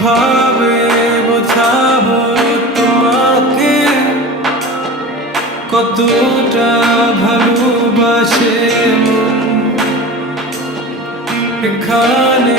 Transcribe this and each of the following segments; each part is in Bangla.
কীভাবে বোঝাবো তোমাকে। কতটা ভালোবাসে এখানে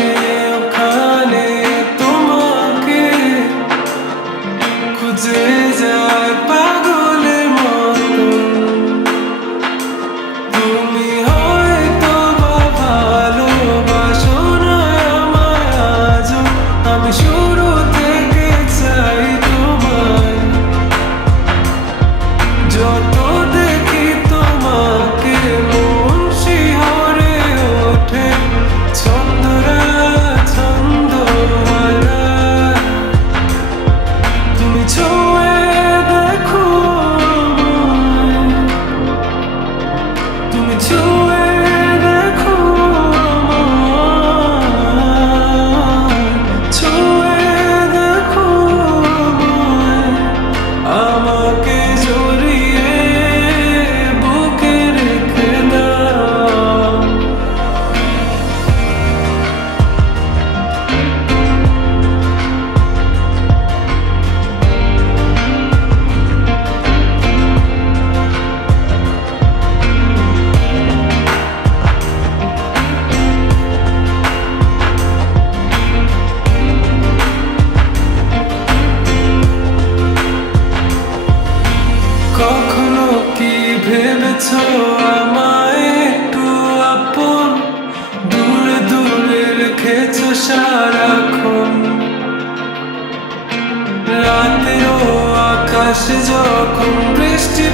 করেছ আমায় একটু আপন। দূরে দূরে রেখেছো রাতেও আকাশে যখন বৃষ্টি